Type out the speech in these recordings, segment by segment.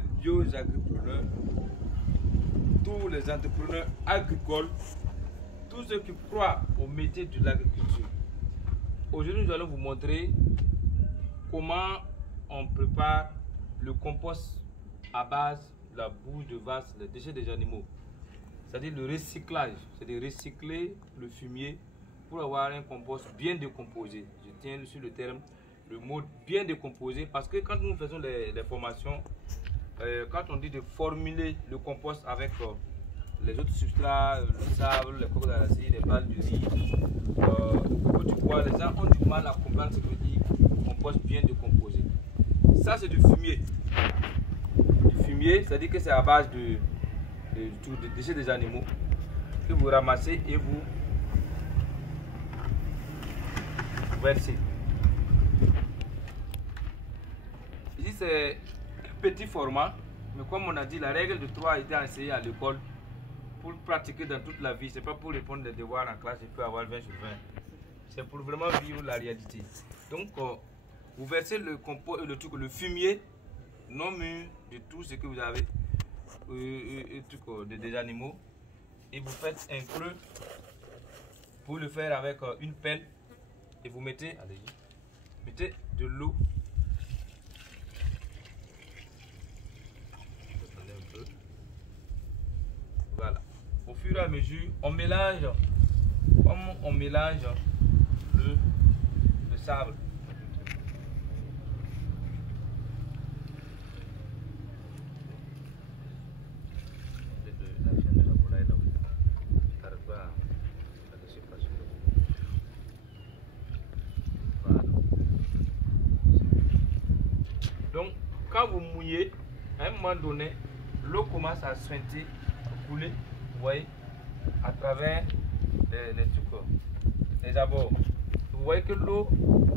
les bio-agripreneurs, tous les entrepreneurs agricoles, tous ceux qui croient au métier de l'agriculture. Aujourd'hui, nous allons vous montrer comment on prépare le compost à base de la boue de vache, les déchets des animaux. C'est-à-dire le recyclage, c'est de recycler le fumier pour avoir un compost bien décomposé. Je tiens sur le terme, le mot bien décomposé, parce que quand nous faisons les formations, quand on dit de formuler le compost avec les autres substrats, le sable, les coques d'arachide, les balles de riz, du poids, les gens ont du mal à comprendre ce que veut dire compost bien décomposé. Ça, c'est du fumier. Du fumier, c'est-à-dire que c'est à base de déchets des animaux que vous ramassez et vous versez. Ici, c'est un petit format, mais comme on a dit, la règle de 3 a été enseignée à l'école pour pratiquer dans toute la vie. C'est pas pour répondre des devoirs en classe et puis avoir 20 sur 20. C'est pour vraiment vivre la réalité. Donc, vous versez le compost, le fumier non mûr de tout ce que vous avez, des animaux, et vous faites un creux pour le faire avec une pelle, et vous mettez, mettez de l'eau. Voilà. Au fur et à mesure, on mélange, comme on mélange le sable. Donc, quand vous mouillez, à un moment donné, l'eau commence à suinter, à couler, vous voyez, à travers les abords. Vous voyez que l'eau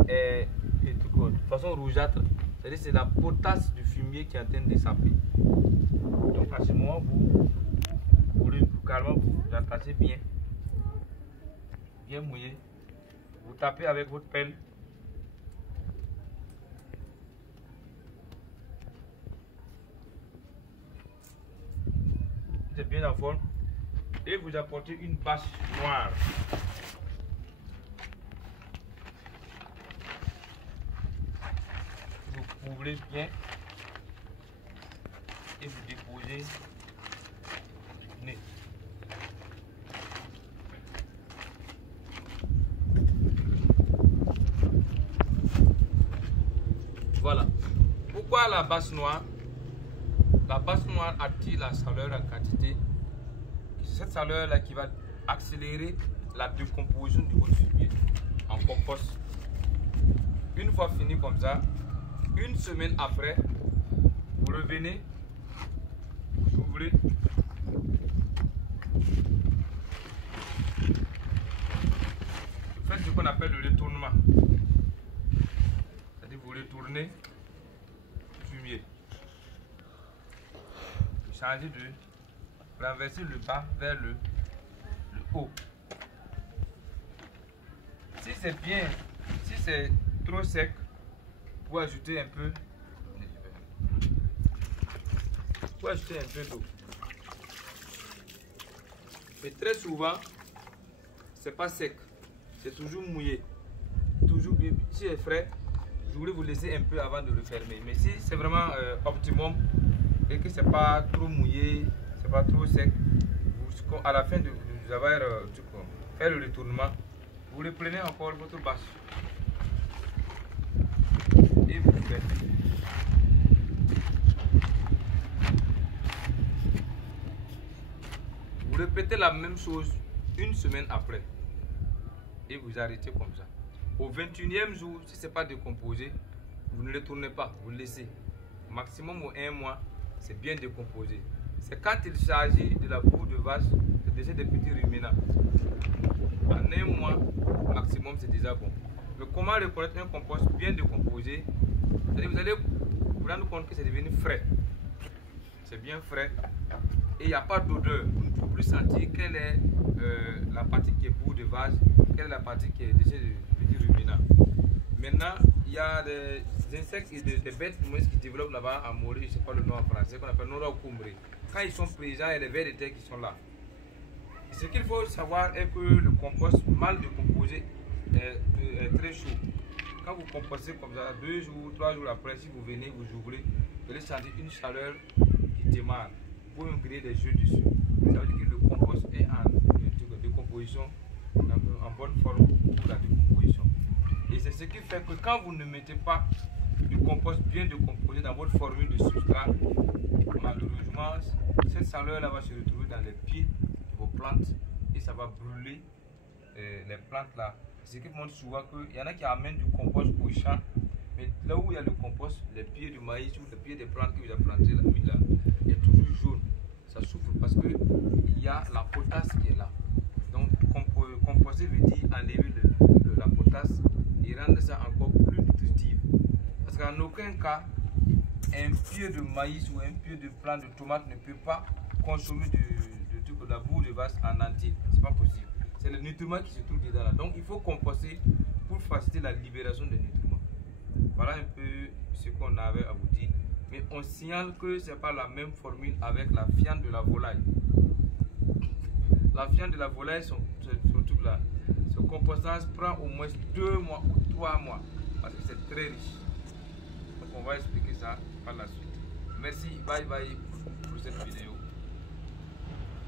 est de façon rougeâtre, c'est-à-dire c'est la potasse du fumier qui est en train de s'appeler. Donc, à ce moment, vous calmement, vous entassez bien mouillé, vous tapez avec votre pelle. C'est bien en forme, et vous apportez une bâche noire. Vous couvrez bien et vous déposez le nez. Voilà. Pourquoi la bâche noire? La bâche noire attire la chaleur en quantité. C'est cette chaleur-là qui va accélérer la décomposition de votre fumier en compost. Une fois fini comme ça, une semaine après, vous revenez, vous ouvrez, vous faites ce qu'on appelle le retournement. C'est-à-dire vous retournez le fumier. Changer de renverser le bas vers le haut. Si c'est bien, si c'est trop sec, vous pouvez ajouter un peu, d'eau. Mais très souvent, c'est pas sec, c'est toujours mouillé, toujours bien. Si c'est frais, je voulais vous laisser un peu avant de le fermer. Mais si c'est vraiment optimum, et que c'est pas trop mouillé, c'est pas trop sec, à la fin de vous avoir fait le retournement, vous reprenez encore votre bâche et vous faites. Vous répétez la même chose une semaine après et vous arrêtez comme ça. Au 21e jour, si ce n'est pas décomposé, vous ne retournez pas, vous laissez. Maximum au 1 mois, c'est bien décomposé. C'est quand il s'agit de la boue de vache, c'est déjà des petits ruminants. En 1 mois, maximum, c'est déjà bon. Mais comment reconnaître un compost bien décomposé? C'est-à-dire vous allez vous rendre compte que c'est devenu frais. C'est bien frais et il n'y a pas d'odeur. Vous ne pouvez plus sentir quelle est la partie qui est boue de vache, quelle est la partie qui est déchet de petits ruminants. Maintenant, il y a des insectes et des bêtes qui développent là-bas à Maurice, je ne sais pas le nom en français, qu'on appelle Nora Kumbre. Quand ils sont présents, il y a les vers de terre qui sont là. Et ce qu'il faut savoir est que le compost mal décomposé est très chaud. Quand vous compostez comme ça, 2 jours, 3 jours après, si vous venez, vous ouvrez, vous allez sentir une chaleur qui démarre. Vous pouvez créer des jeux dessus. Ça veut dire que le compost est en décomposition, en bonne forme pour la décomposition. Et c'est ce qui fait que quand vous ne mettez pas du compost bien décomposé dans votre formule de substrat, malheureusement, cette chaleur-là va se retrouver dans les pieds de vos plantes et ça va brûler les plantes là. Ce qui montre souvent qu'il y en a qui amènent du compost au champ, mais là où il y a le compost, les pieds du maïs ou les pieds des plantes que vous avez plantées là, il est toujours jaune. Ça souffre parce qu'il y a la potasse qui est là. Donc, composter veut dire enlever la potasse et rendre ça encore plus nutritif. Parce qu'en aucun cas, un pied de maïs ou un pied de plante de tomate ne peut pas consommer de la boue de vache en entier. C'est pas possible. C'est le nutriment qui se trouve dedans là. Donc, il faut composter pour faciliter la libération des nutriments. Voilà un peu ce qu'on avait à vous dire. Mais on signale que ce n'est pas la même formule avec la viande de la volaille. La viande de la volaille, son truc là, ce compostage prend au moins 2 mois ou 3 mois parce que c'est très riche. Donc on va expliquer ça par la suite. Merci, bye bye pour cette vidéo.